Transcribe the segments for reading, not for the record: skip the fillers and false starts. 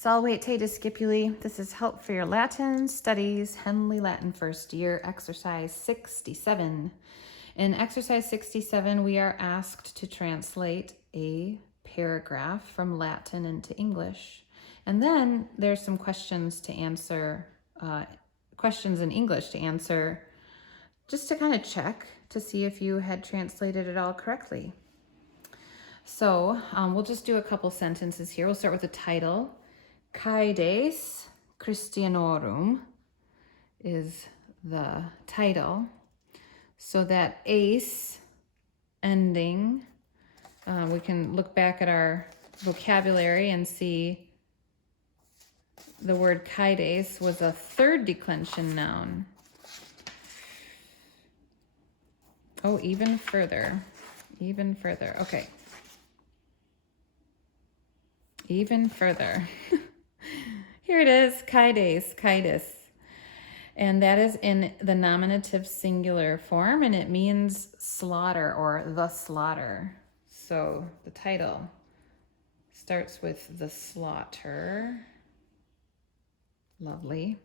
Salve te discipuli. This is Help for Your Latin Studies, Henle Latin First Year, Exercise 67. In Exercise 67, we are asked to translate a paragraph from Latin into English. And then there's some questions to answer, questions in English to answer, just to kind of check to see if you had translated it all correctly. So we'll just do a couple sentences here. We'll start with the title. Caedes Christianorum is the title. So that ace ending, we can look back at our vocabulary and see the word caedes was a third declension noun. Oh, even further. Okay. Even further. Here it is, caedes. And that is in the nominative singular form, and it means slaughter or the slaughter. So the title starts with the slaughter. Lovely.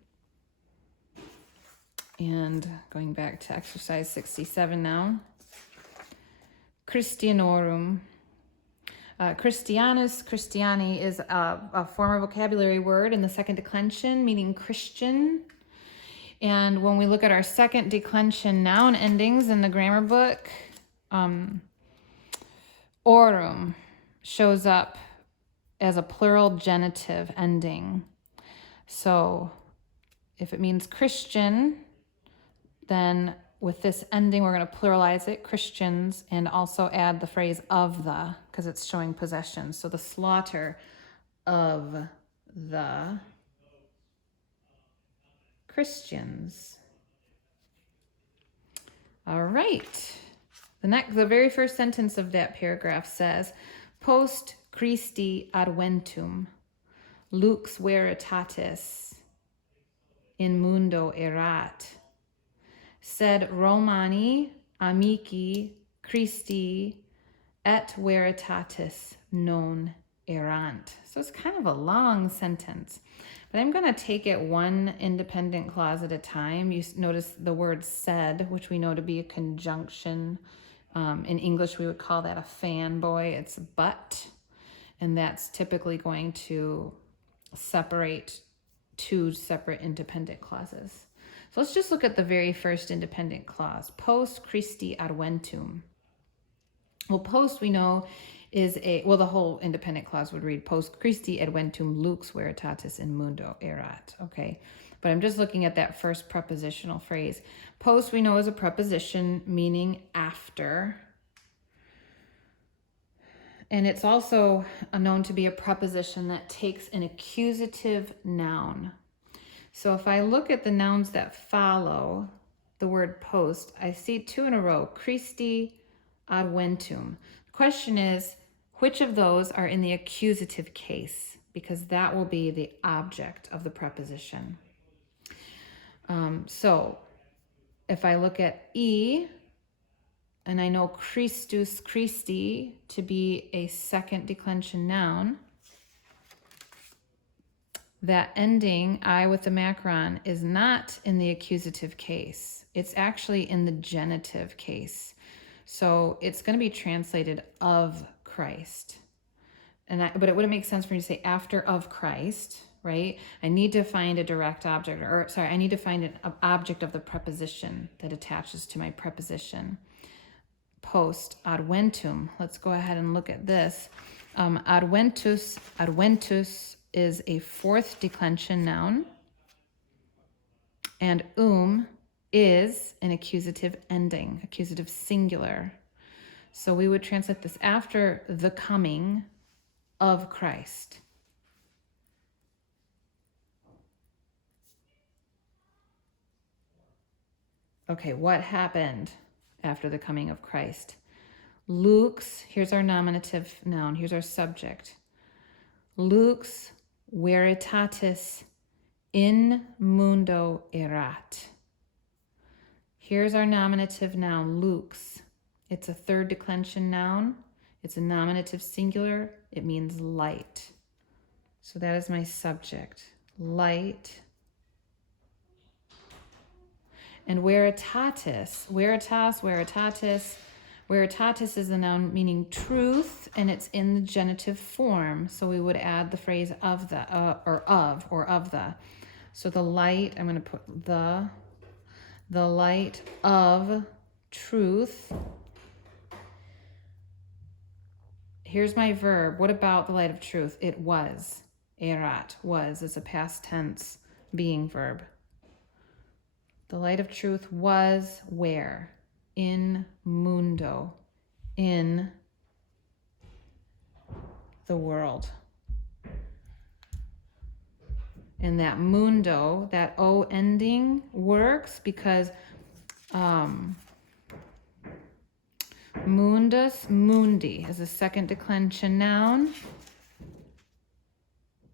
And going back to exercise 67 now. Christianorum. Christianus, Christiani is a former vocabulary word in the second declension, meaning Christian. And when we look at our second declension noun endings in the grammar book, orum shows up as a plural genitive ending. So if it means Christian, then with this ending, we're going to pluralize it, Christians, and also add the phrase of the, because it's showing possession. So the slaughter of the Christians. All right. The very first sentence of that paragraph says, post Christi adventum, lux veritatis in mundo erat. Sed Romani amici Christi et veritatis non erant. So it's kind of a long sentence, but I'm going to take it one independent clause at a time. You notice the word said, which we know to be a conjunction. In English, we would call that a fanboy. It's but, and that's typically going to separate two separate independent clauses. So let's just look at the very first independent clause, post Christi adventum. Well, post we know is the whole independent clause would read post Christi adventum lux veritatis in mundo erat, okay? But I'm just looking at that first prepositional phrase. Post we know is a preposition meaning after. And it's also known to be a preposition that takes an accusative noun. So if I look at the nouns that follow the word post, I see two in a row, Christi adventum. The question is, which of those are in the accusative case? Because that will be the object of the preposition. So if I look at E, and I know Christus, Christi to be a second declension noun, that ending, I with the macron, is not in the accusative case. It's actually in the genitive case. So it's going to be translated of Christ. But it wouldn't make sense for me to say after of Christ, right? I need to find a direct object, I need to find an object of the preposition that attaches to my preposition. Post adventum. Let's go ahead and look at this. Adventus is a fourth declension noun, and is an accusative ending, accusative singular. So we would translate this after the coming of Christ. Okay, what happened after the coming of Christ? Lux, here's our nominative noun, here's our subject. Lux veritatis in mundo erat. Here's our nominative noun, lux. It's a third declension noun. It's a nominative singular. It means light. So that is my subject. Light. And veritatis, veritatis is a noun meaning truth, and it's in the genitive form. So we would add the phrase of the, or of the. So the light, I'm going to put the light of truth. Here's my verb. What about the light of truth? It was. Erat, was, is a past tense being verb. The light of truth was where? In mundo, in the world. And that mundo, that O ending works because mundus, mundi is a second declension noun.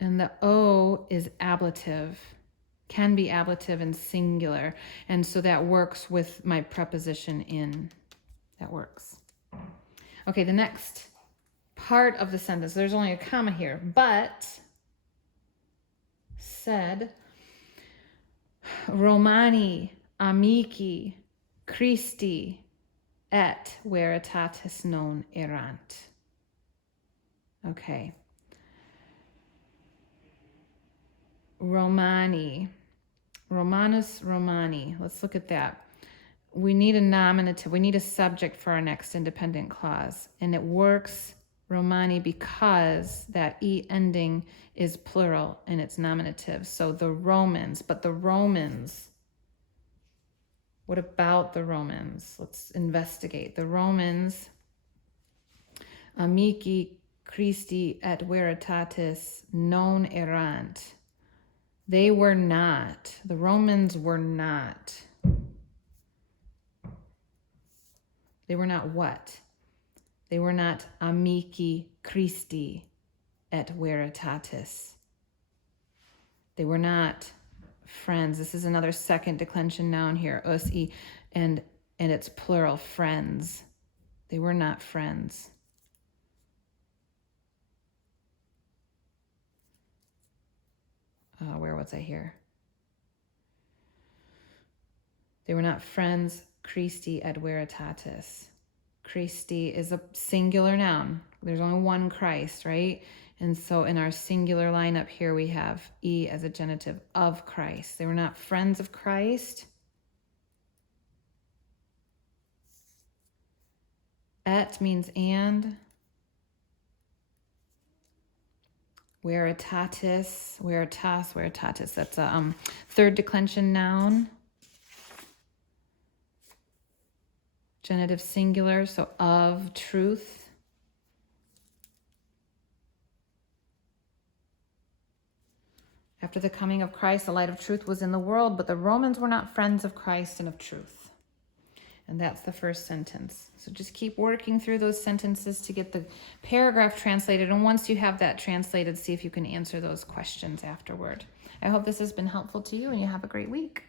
And the O is ablative. Can be ablative and singular. And so that works with my preposition in. That works. Okay, the next part of the sentence, there's only a comma here, but said, Romani, amici, Christi, et veritatis non erant. Okay. Romani. Romanus Romani. Let's look at that. We need a nominative. We need a subject for our next independent clause. And it works, Romani, because that E ending is plural and it's nominative. So the Romans, but the Romans. What about the Romans? Let's investigate. The Romans, amici Christi et veritatis non erant. They were not. The Romans were not. They were not what? They were not amici Christi et veritatis. They were not friends. This is another second declension noun here, us, e, and it's plural, friends. They were not friends. Where was I here? They were not friends, Christi et veritatis. Christi is a singular noun. There's only one Christ, right? And so in our singular lineup here, we have E as a genitive of Christ. They were not friends of Christ. Et means and. Veritatis, veritatis. That's a third declension noun. Genitive singular, so of truth. After the coming of Christ, the light of truth was in the world, but the Romans were not friends of Christ and of truth. And that's the first sentence. So just keep working through those sentences to get the paragraph translated. And once you have that translated, see if you can answer those questions afterward. I hope this has been helpful to you and you have a great week.